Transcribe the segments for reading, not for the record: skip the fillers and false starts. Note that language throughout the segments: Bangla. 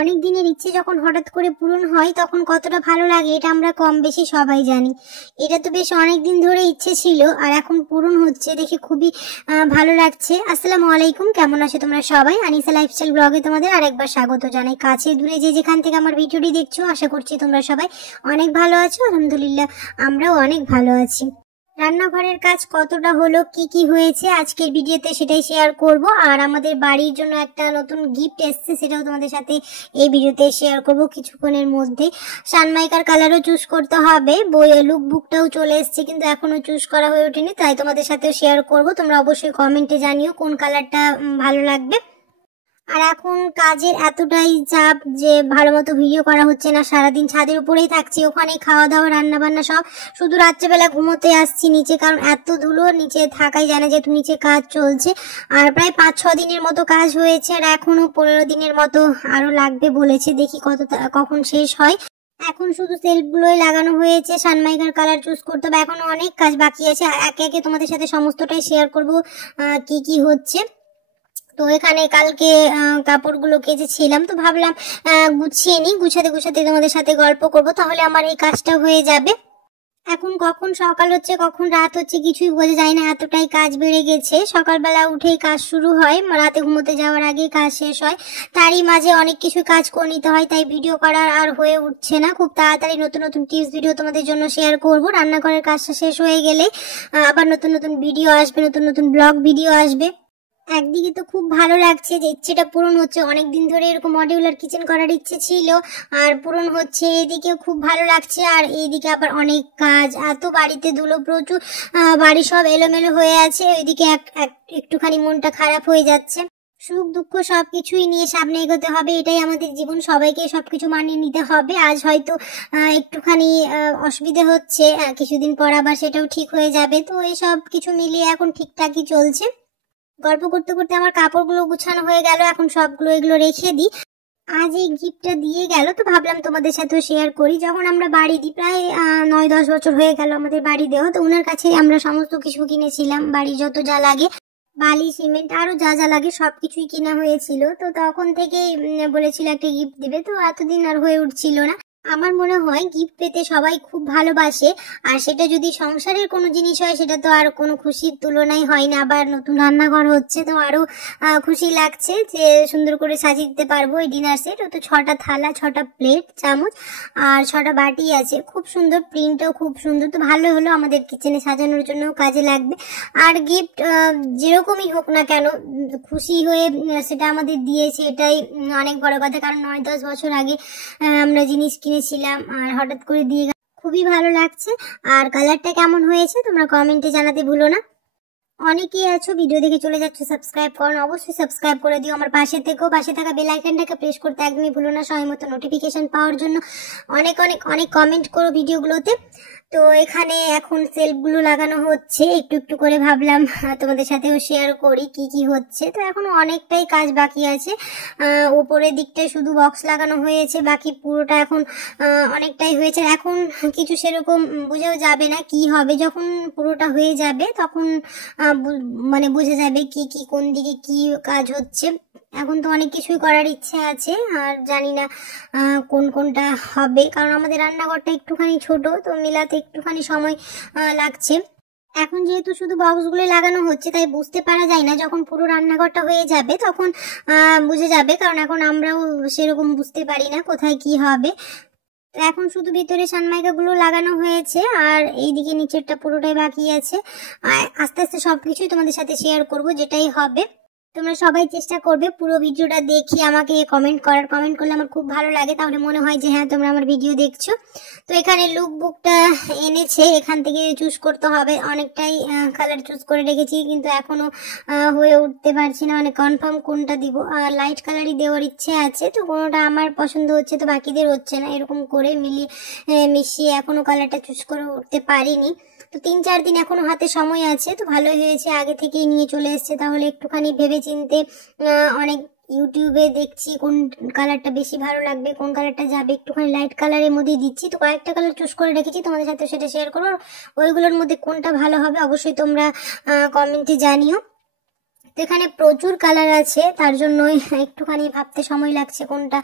অনেক দিনের ইচ্ছে যখন হঠাৎ করে পূরণ হয় তখন কতটা ভালো লাগে এটা আমরা কম বেশি সবাই জানি। এটা তো বেশ অনেক দিন ধরে ইচ্ছে ছিল আর এখন পূরণ হচ্ছে দেখে খুবই ভালো লাগছে। আসসালামু আলাইকুম, কেমন আছো তোমরা সবাই? আনিসা লাইফস্টাইল ব্লগে তোমাদের আরেকবার স্বাগত জানাই। কাছে দূরে যে যেখান থেকে আমার ভিডিওটি দেখছো, আশা করছি তোমরা সবাই অনেক ভালো আছো। আলহামদুলিল্লাহ আমরাও অনেক ভালো আছি। রান্নাঘরের কাজ কতটা হলো, কি কি হয়েছে আজকের ভিডিওতে সেটাই শেয়ার করব। আর আমাদের বাড়ির জন্য একটা নতুন গিফট এসেছে, সেটাও তোমাদের সাথে এই ভিডিওতে শেয়ার করব কিছুক্ষণের মধ্যে। সানমাইকার কালারও চুজ করতে হবে, লুক বুকটাও চলে এসেছে কিন্তু এখনো চুজ করা হয়ে ওঠেনি, তাই তোমাদের সাথেও শেয়ার করব। তোমরা অবশ্যই কমেন্টে জানিও কোন কালারটা ভালো লাগবে। আর এখন কাজের এতটাই চাপ যে ভালো মতো ভিডিও করা হচ্ছে না, সারাদিন ছাদের উপরেই থাকছি, ওখানেই খাওয়া দাওয়া রান্না বান্না সব, শুধু রাত্রেবেলা ঘুমোতে আসছি নিচে, কারণ এত ধুলো নিচে থাকাই জানে যেহেতু নিচে কাজ চলছে। আর প্রায় 5-6 দিনের মতো কাজ হয়েছে আর এখনো 15 দিনের মতো আরো লাগবে বলেছে, দেখি কখন শেষ হয়। এখন শুধু সেলফগুলোই লাগানো হয়েছে, সানমাইকার কালার চুজ করতে হবে, এখনো অনেক কাজ বাকি আছে। একে একে তোমাদের সাথে সমস্তটাই শেয়ার করব কি কি হচ্ছে। তো এখানে কালকে কাপড়গুলো কেচেছিলাম, তো ভাবলাম গুছিয়ে নিই, গুছাতে তোমাদের সাথে গল্প করব, তাহলে আমার এই কাজটা হয়ে যাবে। এখন কখন সকাল হচ্ছে কখন রাত হচ্ছে কিছুই বোঝা যায় না, এতটাই কাজ বেড়ে গেছে। সকালবেলা উঠেই কাজ শুরু হয়, রাতে ঘুমোতে যাওয়ার আগেই কাজ শেষ হয়, তারই মাঝে অনেক কিছু কাজ করে নিতে হয়, তাই ভিডিও করার আর হয়ে উঠছে না। খুব তাড়াতাড়ি নতুন নতুন টিপস ভিডিও তোমাদের জন্য শেয়ার করব। রান্নাঘরের কাজটা শেষ হয়ে গেলে আবার নতুন নতুন ভিডিও আসবে, নতুন নতুন ব্লগ ভিডিও আসবে। একদিকে তো খুব ভালো লাগছে যে ইচ্ছেটা পূরণ হচ্ছে, অনেকদিন ধরে এরকম মডিউলার কিচেন করার ইচ্ছে ছিল আর পূরণ হচ্ছে, এদিকেও খুব ভালো লাগছে। আর এইদিকে আবার অনেক কাজ, এত বাড়িতে ধুলো প্রচুর, বাড়ি সব এলোমেলো হয়ে আছে, ওইদিকে একটুখানি মনটা খারাপ হয়ে যাচ্ছে। সুখ দুঃখ সবকিছুই নিয়ে সামনে এগোতে হবে, এটাই আমাদের জীবন, সবাইকে সবকিছু মানিয়ে নিতে হবে। আজ হয়তো একটুখানি অসুবিধা হচ্ছে, কিছুদিন পর আবার সেটাও ঠিক হয়ে যাবে। তো এই সব কিছু মিলিয়ে এখন ঠিকঠাকই চলছে। গল্প করতে করতে আমার কাপড়গুলো গুছানো হয়ে গেল, এখন সবগুলো এগুলো রেখে দিই। আজ এই গিফটটা দিয়ে গেল, তো ভাবলাম তোমাদের সাথেও শেয়ার করি। যখন আমরা বাড়ি দিই, প্রায় 9-10 বছর হয়ে গেল আমাদের বাড়ি দেওয়া, তো ওনার কাছে আমরা সমস্ত কিছু কিনেছিলাম, বাড়ি যত যা লাগে, বালি সিমেন্ট আরো যা যা লাগে সবকিছুই কিনা হয়েছিল। তো তখন থেকেই বলেছিল একটা গিফট দিবে, তো এতদিন আর হয়ে উঠছিল না। আমার মনে হয় গিফট পেতে সবাই খুব ভালোবাসে, আর সেটা যদি সংসারের কোনো জিনিস হয় সেটা তো আর কোনো খুশির তুলনায় হয় না। আবার নতুন রান্নাঘর হচ্ছে, তো আরো খুশি লাগছে যে সুন্দর করে সাজিয়ে দিতে পারবো এই ডিনার সেট। তো 6টা থালা, 6টা প্লেট, চামচ আর 6টা বাটি আছে, খুব সুন্দর, প্রিন্টটাও খুব সুন্দর। তো ভালো হলো, আমাদের কিচেনে সাজানোর জন্য কাজে লাগবে। আর গিফট যেরকমই হোক না কেন, খুশি হয়ে সেটা আমাদের দিয়েছে, এটাই অনেক বড় কথা। কারণ 9-10 বছর আগে আমরা জিনিস কিনেছিলাম আর হঠাৎ করে দিয়ে গেল, খুবই ভালো লাগছে। আর কালারটা কেমন হয়েছে তোমরা কমেন্টে জানাতে ভুলো না। অনেকেই আছো ভিডিও দেখে চলে যাচ্ছ, সাবস্ক্রাইব করো না, অবশ্যই সাবস্ক্রাইব করে দিও। আমার পাশে থেকেও, পাশে থাকা বেল আইকনটাকে প্রেস করতে একদমই ভুলো না, সময় মতো নোটিফিকেশন পাওয়ার জন্য। অনেক অনেক অনেক কমেন্ট করো ভিডিওগুলোতে। তো এখানে এখন সেলফগুলো লাগানো হচ্ছে একটু একটু করে, ভাবলাম তোমাদের সাথেও শেয়ার করি কি কি হচ্ছে। তো এখনো অনেকটাই কাজ বাকি আছে, উপরের দিকটায় শুধু বক্স লাগানো হয়েছে, বাকি পুরোটা এখন অনেকটাই হয়েছে। এখন কিছু সেরকম বুঝেও যাবে না কি হবে, যখন পুরোটা হয়ে যাবে তখন মানে বোঝা যাবে কি কি কোন দিকে কি কাজ হচ্ছে। এখন তো অনেক কিছুই করার ইচ্ছে আছে আর জানি না কোনটা হবে, কারণ আমাদের রান্নাঘরটা একটুখানি ছোট, তো মিলাতে একটুখানি সময় লাগছে। এখন যেহেতু শুধু বক্সগুলো লাগানো হচ্ছে, তাই বুঝতে পারা যায় না, যখন পুরো রান্নাঘরটা হয়ে যাবে তখন বুঝে যাবে, কারণ এখন আমরাও সেরকম বুঝতে পারি না কোথায় কি হবে। তো এখন শুধু ভিতরে সানমাইকাগুলো লাগানো হয়েছে আর এইদিকে নিচেরটা পুরোটাই বাকি আছে। আস্তে আস্তে সবকিছুই তোমাদের সাথে শেয়ার করব, যেটাই হবে। তোমরা সবাই চেষ্টা করবে পুরো ভিডিওটা দেখে আমাকে কমেন্ট করলে আমার খুব ভালো লাগে, তাহলে মনে হয় যে হ্যাঁ তোমরা আমার ভিডিও দেখছো। তো এখানে লুক বুকটা এনেছে, এখান থেকে চুজ করতে হবে, অনেকটাই কালার চুজ করে রেখেছি কিন্তু এখনো হয়ে উঠতে পারছি না, মানে কনফার্ম কোনটা দিব। আর লাইট কালারই দেওয়ার ইচ্ছে আছে, তো কোনোটা আমার পছন্দ হচ্ছে তো বাকিদের হচ্ছে না, এরকম করে মিশিয়ে এখনো কালারটা চুজ করে উঠতে পারিনি। তো 3-4 দিন এখনো হাতে সময় আছে, তো ভালোই হয়েছে আগে থেকেই নিয়ে চলে এসছে, তাহলে একটুখানি ভেবে চিনতে অনেক ইউটিউবে দেখছি কোন কালারটা বেশি ভালো লাগবে, কোন কালারটা যাবে, একটুখানি লাইট কালারের মধ্যে দিচ্ছি। তো কয়েকটা কালার চুজ করে রেখেছি, তোমাদের সাথে সেটা শেয়ার করবো। ওইগুলোর মধ্যে কোনটা ভালো হবে অবশ্যই তোমরা কমেন্টে জানিও। তো এখানে প্রচুর কালার আছে, তার জন্যই একটুখানি ভাবতে সময় লাগছে কোনটা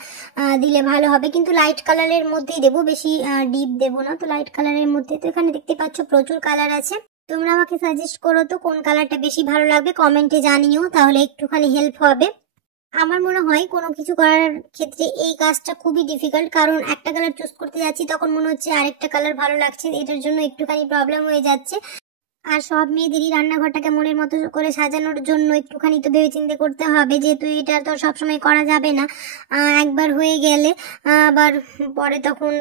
দিলে ভালো হবে, কিন্তু লাইট কালারের মধ্যেই দেবো, বেশি ডিপ দেবো না। তো লাইট কালারের মধ্যে, তো এখানে দেখতে পাচ্ছ প্রচুর কালার আছে। তোমরা আমাকে সাজেস্ট করো তো কোন কালারটা বেশি ভালো লাগবে, কমেন্টে জানিও, তাহলে একটুখানি হেল্প হবে। আমার মনে হয় কোনো কিছু করার ক্ষেত্রে এই কাজটা খুবই ডিফিকাল্ট, কারণ একটা কালার চুজ করতে যাচ্ছি তখন মনে হচ্ছে আরেকটা কালার ভালো লাগছে, এটার জন্য একটুখানি প্রবলেম হয়ে যাচ্ছে। আর সব মেয়েদেরই রান্নাঘরটাকে মনের মতো করে সাজানোর জন্য একটুখানি তো ভেবেচিন্তে করতে হবে, যেহেতু এটা তো সবসময় করা যাবে না। একবার হয়ে গেলে আবার পরে তখন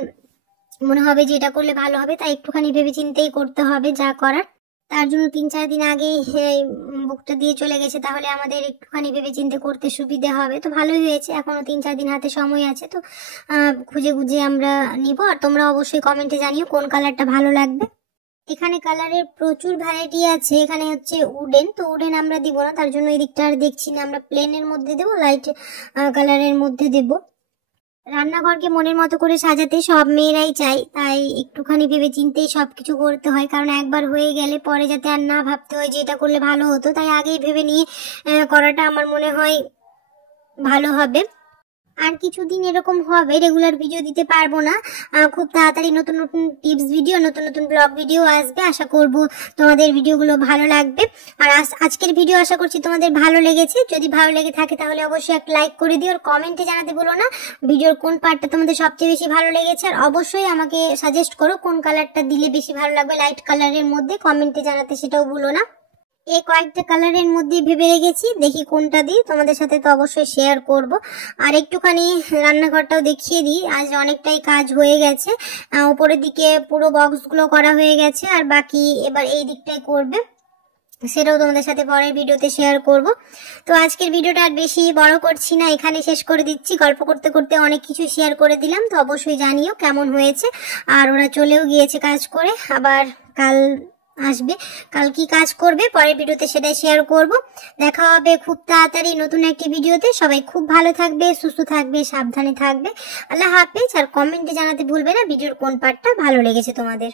মনে হবে যে এটা করলে ভালো হবে, তাই একটুখানি ভেবেচিন্তেই করতে হবে যা করার। তার জন্য 3-4 দিন আগেই বুকটা দিয়ে চলে গেছে, তাহলে আমাদের একটুখানি ভেবেচিন্তে করতে সুবিধা হবে। তো ভালোই হয়েছে, এখনো 3-4 দিন হাতে সময় আছে, তো খুঁজে খুঁজে আমরা নিব। আর তোমরা অবশ্যই কমেন্টে জানিও কোন কালারটা ভালো লাগবে। এখানে কালারের প্রচুর ভ্যারাইটি আছে। এখানে হচ্ছে উডেন, তো উডেন আমরা দিব না, তার জন্য এই দিকটা আর দেখছি না, আমরা প্লেনের মধ্যে দেবো, লাইট কালারের মধ্যে দেব। রান্নাঘরকে মনের মতো করে সাজাতে সব মেয়েরাই চাই, তাই একটুখানি ভেবে চিন্তেই সবকিছু করতে হয়, কারণ একবার হয়ে গেলে পরে যাতে আর না ভাবতে হয় যে এটা করলে ভালো হতো, তাই আগেই ভেবে নিয়ে করাটা আমার মনে হয় ভালো হবে। আর কিছুদিন এরকম হবে রেগুলার ভিডিও দিতে পারবো না, খুব তাড়াতাড়ি নতুন নতুন টিপস ভিডিও, নতুন নতুন ব্লগ ভিডিও আসবে। আশা করব তোমাদের ভিডিওগুলো ভালো লাগবে। আর আজকের ভিডিও আশা করছি তোমাদের ভালো লেগেছে। যদি ভালো লেগে থাকে তাহলে অবশ্যই একটা লাইক করে দিও, আর কমেন্টে জানাতে বলো না ভিডিওর কোন পার্টটা তোমাদের সবচেয়ে বেশি ভালো লেগেছে। আর অবশ্যই আমাকে সাজেস্ট করো কোন কালারটা দিলে বেশি ভালো লাগবে লাইট কালারের মধ্যে, কমেন্টে জানাতে সেটাও ভুলো না। এই কয়েকটা কালারের মধ্যে ভেবে রেখেছি, দেখি কোনটা দিই, তোমাদের সাথে তো অবশ্যই শেয়ার করব। আর একটুখানি রান্নাঘরটাও দেখিয়ে দিই, আজ অনেকটাই কাজ হয়ে গেছে। উপরের দিকে পুরো বক্সগুলো করা হয়ে গেছে, আর বাকি এবার এই দিকটাই করবে, সেটাও তোমাদের সাথে পরের ভিডিওতে শেয়ার করব। তো আজকের ভিডিওটা আর বেশি বড় করছি না, এখানে শেষ করে দিচ্ছি। গল্প করতে করতে অনেক কিছু শেয়ার করে দিলাম, তো অবশ্যই জানিও কেমন হয়েছে। আর ওরা চলেও গিয়েছে কাজ করে, আবার কাল আসবে, কাল কি কাজ করবে পরের ভিডিওতে সেটাই শেয়ার করব। দেখা হবে খুব তাড়াতাড়ি নতুন একটি ভিডিওতে। সবাই খুব ভালো থাকবে, সুস্থ থাকবে, সাবধানে থাকবে। আল্লাহ হাফেজ। আর কমেন্টে জানাতে ভুলবে না ভিডিওর কোন পার্টটা ভালো লেগেছে তোমাদের।